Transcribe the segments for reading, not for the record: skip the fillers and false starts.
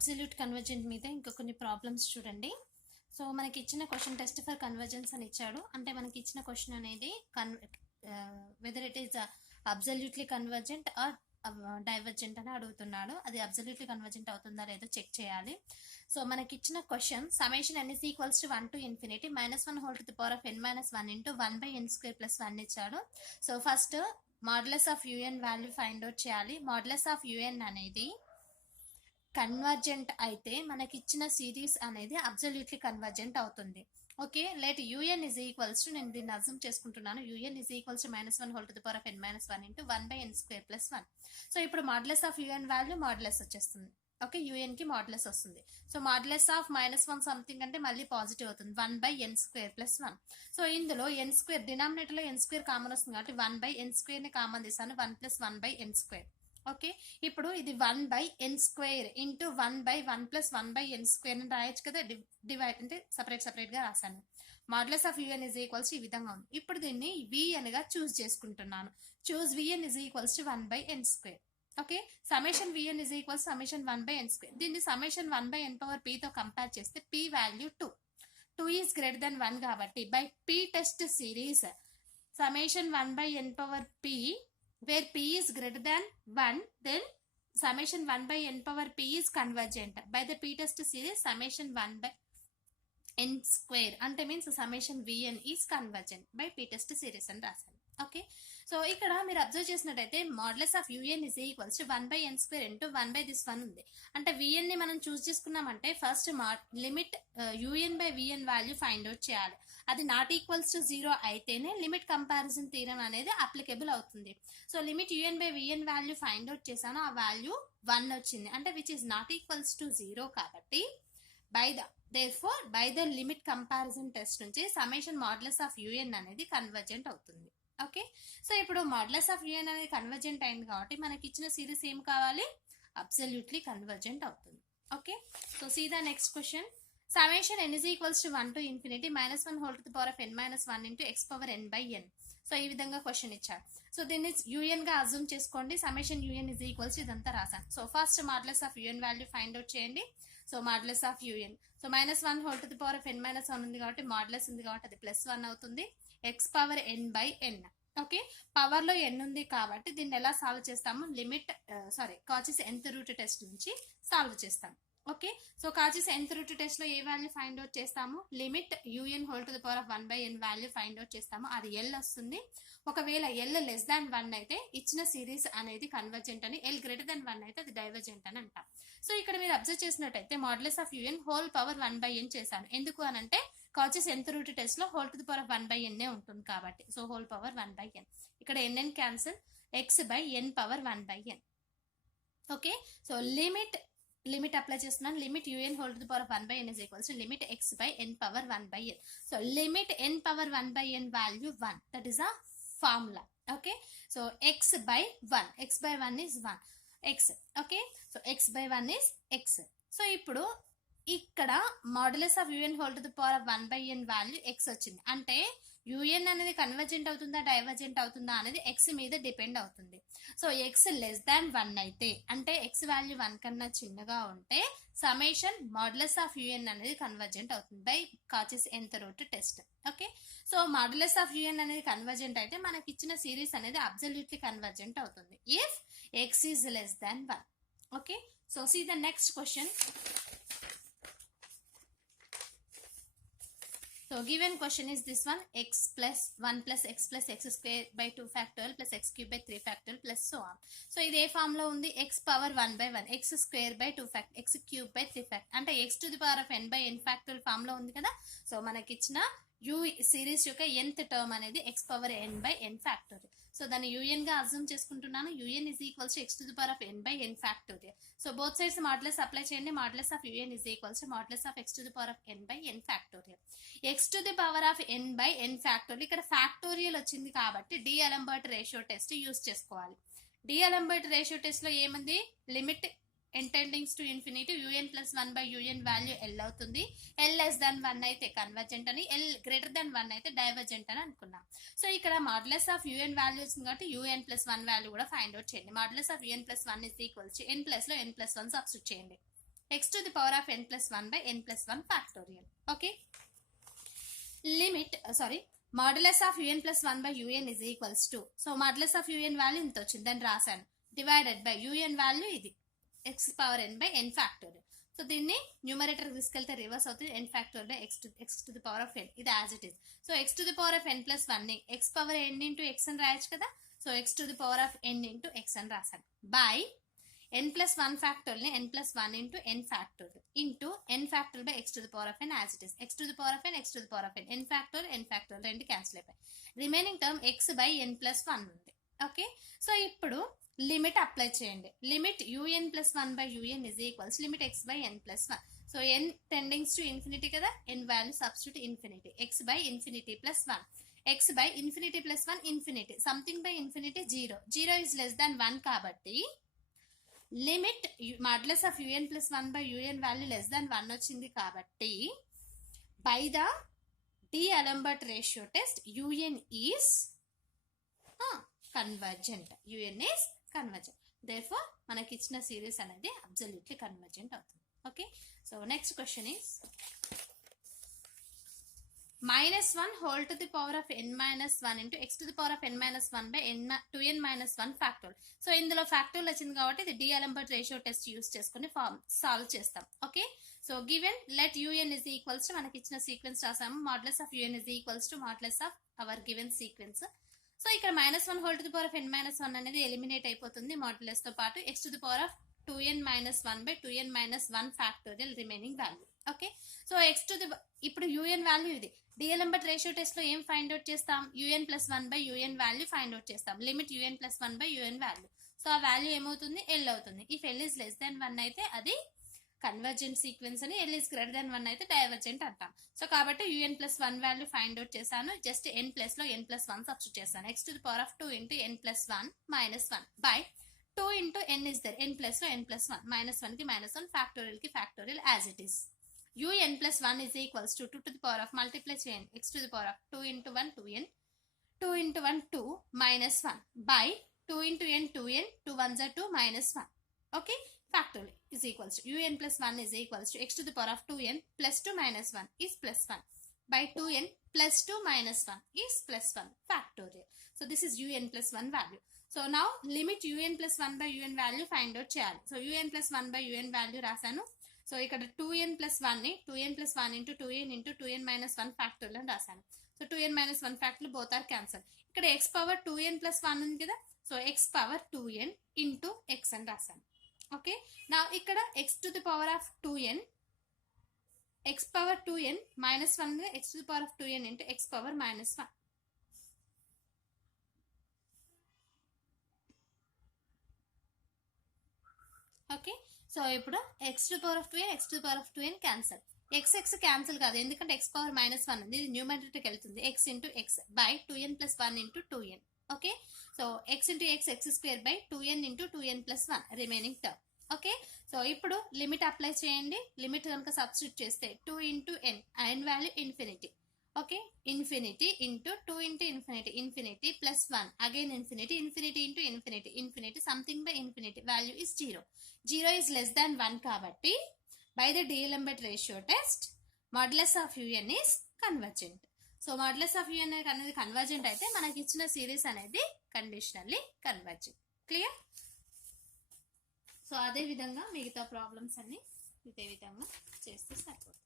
Absolute convergent మీద ఇంకా కొన్ని ప్రాబ్లమ్స్ చూడండి. సో మనకి ఇచ్చిన క్వశ్చన్ టెస్ట్ ఫర్ కన్వర్జెన్స్ అని ఇచ్చాడు. అంటే మనకి ఇచ్చిన క్వశ్చన్ అనేది whether it is absolutely convergent or divergent అని అడుగుతున్నాడు. అది అబ్సల్యూట్లీ కన్వర్జెంట్ అవుతుందా లేదో చెక్ చేయాలి. సో మనకి ఇచ్చిన question summation n is equals to 1 to infinity -1 whole to the power of n minus 1 into 1 by n square plus 1 ఇచ్చాడు. So first modulus of un value find out చేయాలి. Modulus of un అనేది convergent అయితే మనకి ఇచ్చిన series అనేది absolutely convergent అవుతుంది. Okay, let un is equals to, నేను దీన్ని అజ్యూమ్ చేసుకుంటున్నాను, un is equals to -1 whole to the power of n minus 1 into 1 by n square plus 1. So ఇప్పుడు modulus of un value modulus వచ్చేస్తుంది. Okay, un కి modulus వస్తుంది. So modulus of -1 something అంటే మళ్ళీ positive అవుతుంది, 1 by n square plus 1. So ఇందులో n square denominator లో n square common వస్తుంది కాబట్టి 1 by n స్క్వేర్ ని కామన్ తీసాను, 1 plus 1 by n square. Okay, ఇప్పుడు ఇది 1 by n square into 1 by 1 plus 1 by n square అని రాయొచ్చు కదా. డివైడ్ అంటే సపరేట్ గా రాశాను. Modulus of un is equals ఈ విధంగా ఉంది. ఇప్పుడు దీన్ని vn గా చూస్ చేసుకుంటున్నాను. Choose vn is equals to 1 by n square. Okay, summation vn is equals summation 1 by n square. దీన్ని summation 1 by n power p తో కంపేర్ చేస్తే p value 2 is greater than 1 కాబట్టి by p test series summation 1 by n power p where p is greater than 1, then summation 1 by n power p is convergent. By the p test series, summation 1 by n square అంటే means summation vn is convergent by p test series అని రాశాను. Okay, so ఇక్కడ మీరు observe చేసినట్టయితే modulus of un is equals to 1 by n square into 1 by this 1 ఉంది. అంటే vn ని మనం చూస్ చేసుకున్నామంటే first limit un by vn value find out చేయాలి. అది నాట్ ఈక్వల్స్ టు 0 అయితేనే లిమిట్ కంపారిజన్ థీరం అనేది అప్లికేబుల్ అవుతుంది. So limit un by vn value find out చేశాను, ఆ వాల్యూ 1 వచ్చింది. అంటే which is not equals to 0 కాబట్టి by the limit comparison test నుంచి సమేషన్ మాడ్యులస్ ఆఫ్ un అనేది కన్వర్జెంట్ అవుతుంది. ఓకే, సో ఇప్పుడు మాడ్యులస్ ఆఫ్ un అనేది కన్వర్జెంట్ అయింది కాబట్టి మనకి ఇచ్చిన సిరీస్ ఏం కావాలి, అబ్సల్యూట్లీ కన్వర్జెంట్ అవుతుంది. Okay, so see the next question. Summation n is equals to 1 to infinity -1 whole to the power of n minus 1 into x power n by n. So ఈ విధంగా question ఇచ్చారు. So దీన్ని un గా assume చేసుకోండి. Summation un is equals to ఇదంతా రాసాను. So first modulus of un value find out చేయండి. So modulus of un, so -1 whole to the power of n minus 1 ఉంది కాబట్టి మాడ్యులస్ ఉంది కాబట్టి అది +1 అవుతుంది, x power n by n. Okay, power లో n ఉంది కాబట్టి దీన్ని ఎలా సాల్వ్ చేస్తాము, limit Cauchy's nth root test నుంచి సాల్వ్ చేస్తాం. Okay, so Cauchy's nth root test లో ఏ వాల్యూ ఫైండ్ అవుట్ చేస్తాము, limit un whole to the power of 1 by n value find out చేస్తాము, అది l వస్తుంది. ఒకవేళ l లెస్ దాన్ 1 అయితే ఇచ్చిన సిరీస్ అనేది కన్వర్జెంట్ అని, l గ్రేటర్ దాన్ 1 అయితే అది డైవర్జెంట్ అని అంటాం. సో ఇక్కడ మీరు అబ్జర్వ్ చేసినట్టయితే modulus of un whole power 1 by n చేశాను. ఎందుకు అని అంటే కాచెస్ nth రూట్ టెస్ట్ లో whole to the power of 1 by n ఉంటుంది కాబట్టి. So whole power 1 by n, ఇక్కడ n cancel, x by n power 1 by n. Okay, so limit apply చేస్తున్నాను. Limit un whole to the power of 1 by n is equals to limit x by n power 1 by n. So limit n power 1 by n value 1, that is a formula. Okay, so x by 1, x by 1 is 1 x. Okay, so x by 1 is x. So ఇప్పుడు ఇక్కడ modulus of un whole to the power of 1 by n value x వచ్చింది. అంటే un అనేది convergent అవుతుందా divergent అవుతుందా అనేది x మీద depend అవుతుంది. సో x లెస్ దాన్ 1 అయితే, అంటే x వాల్యూ 1 కన్నా చిన్నగా ఉంటే సమేషన్ మాడ్యులస్ ఆఫ్ un అనేది కన్వర్జెంట్ అవుతుంది by Cauchy's nth root test. Okay, so modulus of un అనేది కన్వర్జెంట్ అయితే మనకి ఇచ్చిన సిరీస్ అనేది అబ్సల్యూట్లీ కన్వర్జెంట్ అవుతుంది if x is less than 1. Okay, so see the next question. So given question is this one, x plus 1 plus x plus x square by 2 factorial plus x cube by 3 factorial plus so on. So ఇది ఏ form లో ఉంది, x power 1 by 1, x square by 2 fact, x cube by 3 fact, అంటే x to the power of n by n factorial form లో ఉంది కదా. సో మనకి ఇచ్చిన u సిరీస్ యొక్క nth టర్మ్ అనేది x power n by n factorial. సో దాన్ని un గా అజ్యూమ్ చేసుకుంటున్నాను. un is equals to x to the power of n by n factorial. So both sides modulus apply చేయండి. Modulus of un is equals to modulus of x to the power of n by n factorial. x to the power of n by n factorial, ఇక్కడ factorial వచ్చింది కాబట్టి డిఅలెంబర్ట్ ratio test use చేసుకోవాలి. డిఅలెంబర్ట్ ratio test లో ఏముంది, limit n tendings to infinity un plus 1 by un value l అవుతుంది. l less than 1 అయితే convergent అని, l greater than 1 అయితే డైవర్జెంట్ అని అనుకున్నాం. సో ఇక్కడ మాడ్యులస్ ఆఫ్ un వాల్యూ వచ్చింది కాబట్టి un plus 1 వాల్యూ కూడా ఫైండ్ అవుట్ చేయండి. Modulus of un plus 1 is equals to n plus లో n plus 1 సబ్స్టిట్యూట్ చేయండి. x to the power of n plus 1 by n plus 1 factorial. Okay. Modulus of un plus 1 by un is equals to, so modulus of un value ఇంత వచ్చింది, దాన్ని రాశాను, divided by un value ఇది x power n by n factorial. So దీన్ని numerator తీసుకెళ్తే reverse అవుతుంది, n factorial by x to the power of n, ఇది as it is. So x to the power of n plus 1 ని x power n into x అని రాయొచ్చు కదా. So x to the power of n into x అని రాశాను, by n plus 1 factorial ని n plus 1 into n factorial into n factorial by x to the power of n as it is. x to the power of n, x to the power of n factorial రెండు cancel అయిపోయి remaining term x by n plus 1 ఉంది. Okay, so ఇప్పుడు limit apply చేయండి. Limit un plus 1 by un is equals limit x by n plus 1. So n tendings to infinity కదా, n value substitute infinity, x by infinity plus 1, x by infinity plus 1 infinity, something by infinity 0, 0 is less than 1 కాబట్టి limit modulus of un plus 1 by un value less than 1 వచ్చింది కాబట్టి by the D'Alembert ratio test un is convergent, un is convergent. Therefore మనకి ఇచ్చిన series అనేది absolutely convergent అవుతుంది. Okay, so next question is -1 whole to the power of n minus 1 into x to the power of n minus 1 by 2n minus 1 factorial. So ఇందులో factorial వచ్చింది కాబట్టి ఇది D'Alembert ratio test use చేసుకుని solve చేస్తాం. Okay, so given let un is equals to మనకి ఇచ్చిన sequence రాసాము, modulus of un is equals to modulus of our given sequence. So ఇక్కడ -1 whole to the power of n minus 1 అనేది eliminate అయిపోతుంది modulus తో పాటు, x to the power of 2n minus 1 by 2n minus 1 factorial remaining value. Okay, so x to the ఇప్పుడు un value ఇది, D'Alembert ratio test లో ఏం find out చేస్తాం, un plus 1 by un value find out చేస్తాం, limit un plus 1 by un value. So ఆ value ఏమవుతుంది, L అవుతుంది. If L is less than 1 అయితే అది కన్వర్జెంట్ సీక్వెన్స్ అని, L is greater than 1 అయితే డైవర్జెంట్ అంటాం. సో కాబట్టి un plus 1 value find out చేశాను, జస్ట్ n ప్లస్ లో n plus 1 సబ్స్టిట్యూట్ చేస్తాను, x to the power of 2 into n plus 1 minus 1 by 2 into n is there, n plus లో n plus 1, -1 కి -1, factorial కి factorial as it is. un plus 1 is equals to 2 to the power of, multiply చేయండి, x to the power of 2 into 1 2n, 2 into 1 2 minus 1 by 2 into n 2n, 2 1s are 2 minus 1. Okay, factorial is equals to un plus 1 is equals to x to the power of 2n plus 2 minus 1 is plus 1 by 2n plus 2 minus 1 is plus 1 factorial. So this is un plus 1 value. So now limit un plus 1 by un value find out చేయాలి. So un plus 1 by un value రాసాను. So ఇక్కడ 2n plus 1 ని 2n plus 1 into 2n into 2n minus 1 factorial అని రాసాను. So 2n minus 1 factorial both are cancel. ఇక్కడ x power 2n plus 1 ఉంది కదా, so x power 2n into x అని రాసాను. ఓకే, నా ఇక్కడ x to the power of 2n, x power 2n minus 1 x to the power of 2n into x power minus 1. Okay, so ఇప్పుడు x to the power of 2n, x to the power of 2n cancel, x cancel కాదు ఎందుకంటే x power -1 ఉంది, ఇది న్యూమరేటర్కి వెళ్తుంది, x into x by 2n plus 1 into 2n. Okay, so x into x square by 2n into 2n plus 1 remaining term. Okay, so ఇప్పుడు limit apply చేయండి, limit కనుక substitute చేస్తే 2 into n, n value infinity. Okay, infinity into 2 into infinity, infinity plus 1 again infinity, infinity into infinity, infinity something by infinity, value is 0, 0 is less than 1 కాబట్టి by the D'Alembert ratio test modulus of un is convergent. So modulus of un అనేది convergent అయితే మనకి ఇచ్చిన series అనేది conditionally convergent. Clear? So అదే విధంగా మిగతా problems అన్ని ఇదే విధంగా చేస్తే సరిపోతుంది.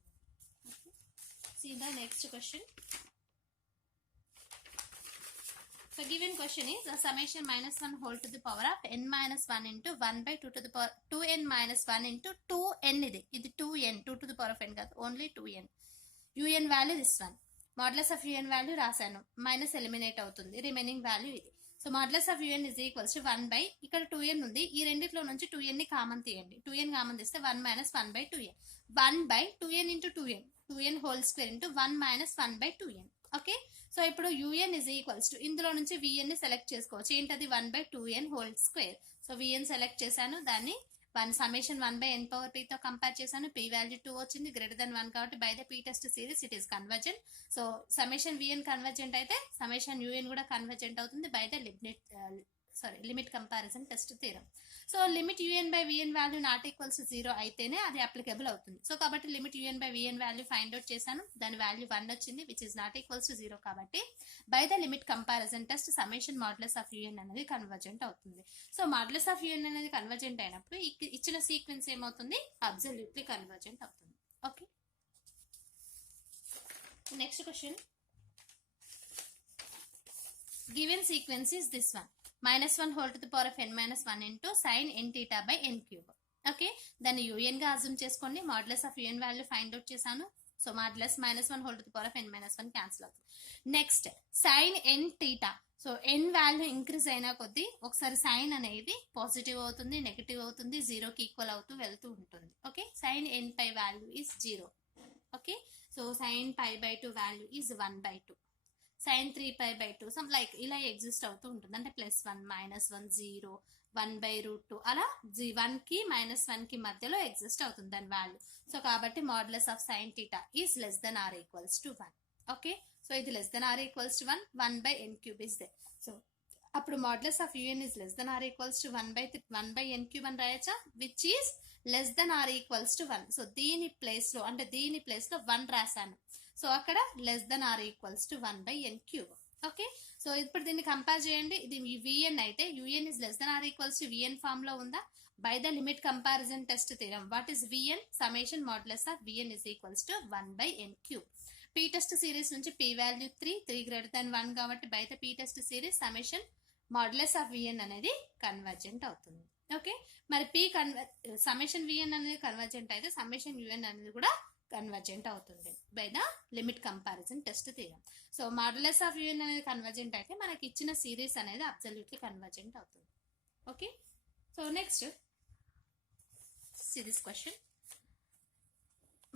See the next question. So given question is the summation -1 whole to the power of n minus 1 into 1 by 2 to the power 2n minus 1 into 2n ఇది 2n, 2 to the power of n కాదు, only 2n. un value this one, modulus of un value రాశాను, minus eliminate అవుతుంది, remaining value ఇది. So modulus of un is equals to 1 by, ఇక్కడ 2n ఉంది, ఈ రెండిట్లో నుంచి 2n ని కామన్ తీయండి, 2n కామన్ తీస్తే 1 minus 1 by 2n, 1 by 2n into 2n, 2n whole square into 1 minus 1 by 2n. Okay, so ఇప్పుడు un is equals to ఇందులో నుంచి vn ని సెలెక్ట్ చేసుకోవచ్చు, ఏంటది 1 by 2n హోల్ స్క్వేర్. సో vn సెలెక్ట్ చేశాను, దాన్ని summation 1 by n power p తో కంపేర్ చేశాను, p వాల్యూ 2 వచ్చింది, గ్రేటర్ దెన్ 1 కాబట్టి by the p test series it is convergent. సో సమ్మేషన్ vn కన్వర్జెంట్ అయితే సమ్మేషన్ un కూడా కన్వర్జెంట్ అవుతుంది by the limit comparison test theorem. సో limit u n by v n value not equals 0 అయితేనే అది applicable అవుతుంది. సో కాబట్టి limit u n by v n value find out చేశాను, దాని వాల్యూ 1 వచ్చింది, విచ్ ఇస్ నాట్ ఈక్వల్స్ 0. కాబట్టి by the limit comparison test summation modulus of UN అనేది కన్వర్జెంట్ అవుతుంది. సో మాడ్యులస్ ఆఫ్ యూఎన్ అనేది కన్వర్జెంట్ అయినప్పుడు ఇచ్చిన సీక్వెన్స్ ఏమవుతుంది, అబ్సల్యూట్లీ కన్వర్జెంట్ అవుతుంది. Okay, next question. Given sequence is this one, -1 whole to the power of n minus 1 into sin n theta by n cube. Okay, దాన్ని u n గా assume చేసుకోండి. Modulus of u n value find out చేశాను. So modulus -1 whole to the power of n minus 1 cancel అవుతుంది. Next sin n theta. So n వాల్యూ increase అయినా కొద్దీ ఒకసారి sign అనేది పాజిటివ్ అవుతుంది, నెగిటివ్ అవుతుంది, 0కి ఈక్వల్ అవుతూ వెళ్తూ ఉంటుంది. Okay, sin n pi value is 0. Okay, so sin π/2 value is 1/2. sin 3π/2 some like ఇలా ఎగ్జిస్ట్ అవుతూ ఉంటుంది. అంటే +1 -1 0 1/√2 అలా 1 కి -1 కి మధ్యలో ఎగ్జిస్ట్ అవుతుంది దాని వాల్యూ. సో కాబట్టి modulus of sin θ is less than or equals to 1. Okay, so ఇది less than or equals to 1/n³ is the. So అప్పుడు modulus of u n is less than or equals to 1/n³ అని రాయచ్చా, which is less than or equals to 1. So దీని place లో 1 రాశాను. So అక్కడ less than or equals to 1/n³. Okay, so ఇప్పుడు దీన్ని compare చేయండి. ఇది విఎన్ అయితే u n is less than or equals to v n form లో ఉందా? By the limit comparison test theorem what is v n, summation modulus of v n is equals to 1/n³. P test series నుంచి p value 3 greater than 1 కాబట్టి by the p test series summation modulus of v n అనేది convergent అవుతుంది. Okay, మరి summation v n అనేది convergent అయితే summation u n అనేది కూడా convergent అవుతుంది by the limit comparison test theorem. So modulus of UN అనేది కన్వర్జెంట్ అయితే మనకి ఇచ్చిన సిరీస్ అనేది అబ్సల్యూట్లీ కన్వర్జెంట్ అవుతుంది. Okay, so next series question.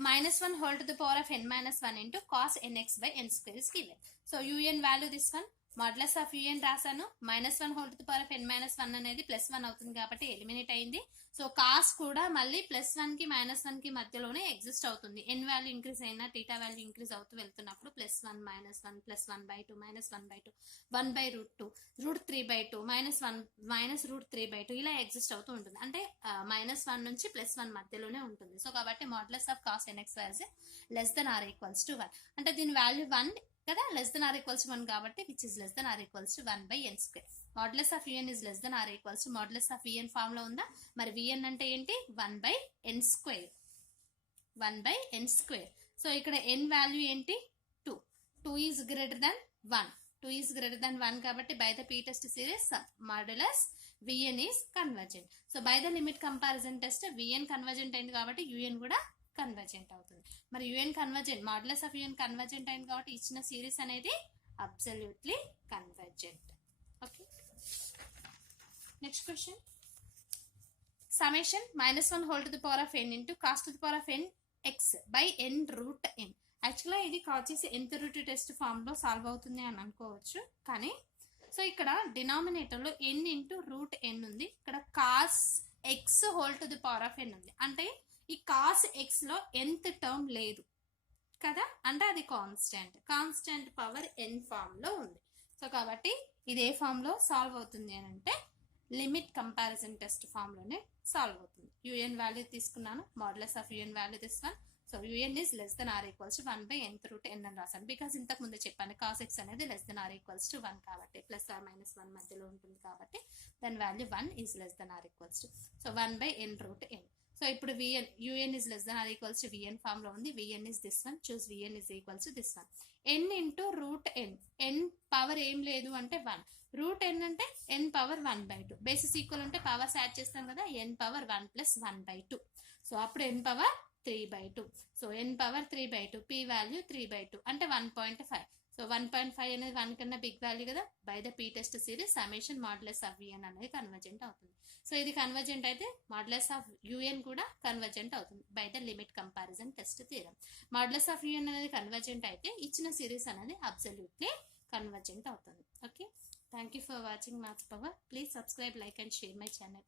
-1 whole to the power of n minus 1 into cos nx by n square is given. So un value this one, modulus of UN రాసాను. -1 whole to the power of n minus 1 అనేది +1 అవుతుంది కాబట్టి eliminate అయింది. So cos కూడా మళ్ళీ +1 కి -1 కి మధ్యలోనే ఎగ్జిస్ట్ అవుతుంది. ఎన్ వాల్యూ ఇంక్రీజ్ అయినా థీటా వాల్యూ ఇంక్రీజ్ అవుతూ వెళ్తున్నప్పుడు +1 -1 +1/2 -1/2 1/√2 √3/2 -1 √3/2 ఇలా ఎగ్జిస్ట్ అవుతూ ఉంటుంది. అంటే -1 నుంచి +1 మధ్యలోనే ఉంటుంది. సో కాబట్టి modulus of cos nx value less than or equals to 1. అంటే దీని వాల్యూ 1 కదా, లెస్ దెన్ ఆర్ ఈక్వల్స్ 1 కాబట్టి which is less than or equals to 1/n². Modulus of u n is less than or equals to modulus of v n form లో ఉందా? మరి VN అంటే ఏంటి, 1/n². 1/n². So ఇక్కడ n వాల్యూ ఏంటి, 2 is greater than 1. 2 is greater than 1 కాబట్టి by the p test series modulus v n is convergent. So by the limit comparison test v n convergent అయింది కాబట్టి యూఎన్ కూడా కన్వర్జెంట్ అవుతుంది. మరి u n convergent, modulus of u n convergent అయింది కాబట్టి ఇచ్చిన series అనేది absolutely convergent. Okay, next question. Summation -1 whole to the power of n into cos to the power of n x by n √n. యాక్చువల్గా ఇది వచ్చేసి nth root test form లో solve అవుతుంది అని అనుకోవచ్చు, కానీ సో ఇక్కడ డినామినేటర్ లో n ఇంటూ √n ఉంది, ఇక్కడ cos x whole to the power of n ఉంది. అంటే ఈ కాస్ ఎక్స్ లో nth టర్మ్ లేదు కదా, అంటే అది కాన్స్టెంట్ పవర్ n ఫామ్ లో ఉంది. సో కాబట్టి ఇది ఏ ఫామ్ లో సాల్వ్ అవుతుంది అని అంటే లిమిట్ కంపారిజన్ టెస్ట్ ఫామ్ లోనే సాల్వ్ అవుతుంది. యూఎన్ వాల్యూ తీసుకున్నాను, modulus of u n value this one. So u n is less than or equals to 1/n/n అని రాశాను. బికాస్ ఇంతకు ముందు చెప్పాను కాస్ ఎక్స్ అనేది less than or equals to 1 కాబట్టి +or-1 మధ్యలో ఉంటుంది కాబట్టి దాని value 1 is less than or equals to so 1/n/n. So ఇప్పుడు u n is less than or equals to v n form లో ఉంది. V n is this one, choose v n is equals to this one. n into √n, n power ఏం లేదు అంటే 1, √n అంటే n power 1/2, basis equal అంటే powers add చేస్తాం కదా, n power 1 + 1/2. So అప్పుడు n power 3/2. So n power 3/2, p value 3/2 అంటే 1.5. So 1.5 అనేది 1 కన్నా బిగ్ వాల్యూ కదా, by the p test series summation modulus of v n అనేది కన్వర్జెంట్ అవుతుంది. సో ఇది కన్వర్జెంట్ అయితే మాడ్యులస్ ఆఫ్ యూఎన్ కూడా కన్వర్జెంట్ అవుతుంది by the limit comparison test theorem. Modulus of UN అనేది కన్వర్జెంట్ అయితే ఇచ్చిన సిరీస్ అనేది అబ్సల్యూట్లీ కన్వర్జెంట్ అవుతుంది. Okay, thank you for watching maths power. Please subscribe, like and share my channel.